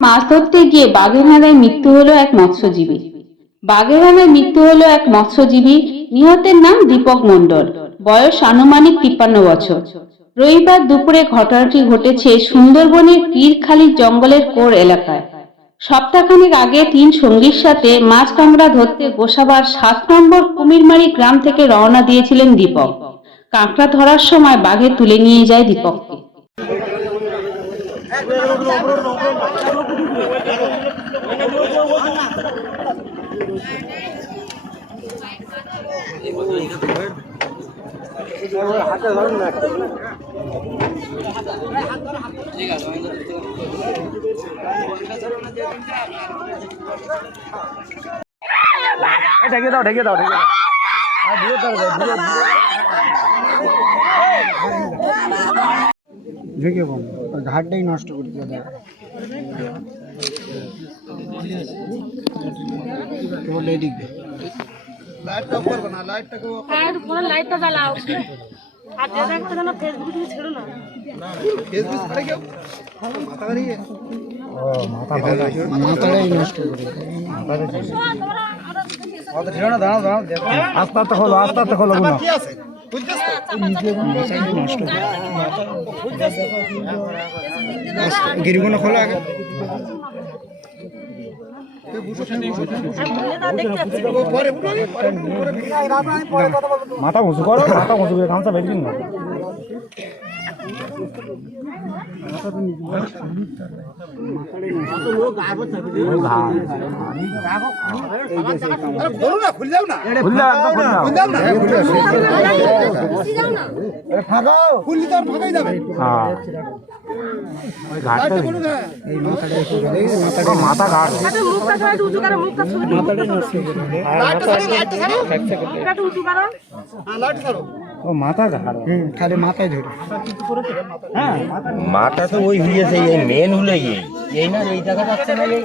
মাছ ধরতে গিয়ে বাগেরহানায় মৃত্যু হলো এক মৎস্যজীবী। বাগেরহানায় মৃত্যু হলো এক মৎস্যজীবী নিহতের নাম দীপক মণ্ডল। বয়স আনুমানিক তিপ্পান্ন বছর। রবিবার দুপুরে ঘটনাটি ঘটেছে সুন্দরবনের পীরখালির জঙ্গলের কোর এলাকায়। সপ্তাহখানেক আগে তিন সঙ্গীর সাথে মাছ কাঁকড়া ধরতে গোসাবার সাত নম্বর কুমিরমারি গ্রাম থেকে রওনা দিয়েছিলেন দীপক। কাঁকড়া ধরার সময় বাঘে তুলে নিয়ে যায় দীপককে। ঢেকে দাও ঢেকে দাও ঢেকে দাও আর দূরে দাও দূরে ঢেকে বল ঘাটটাই নষ্ট করে ফোনের লাইটটা জ্বালাও। আর যে দেখতে যেন ফেসবুক থেকে ছেড়ো না। মাথাটাই নষ্ট করে দাঁড়াও দাঁড়াও দেখো। আস্তে আস্তে খোলো আস্তে আস্তে খোলো গুলো গিরিগুলো খোলো মাথা উঁচু করো মাথা উঁচু করে গামছা বেরিয়ে না খুললে হ্যাঁ মাথাটা মাথাটা মাথা ঘাট একটু ও মাথা হুম খালি মাথায় ধরে। হ্যাঁ। মাথা তো ওই হয়েছে এই মেন হলে এই। এই না এই দেখা যাচ্ছে না এই?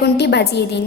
আইকনটি বাজিয়ে দিন।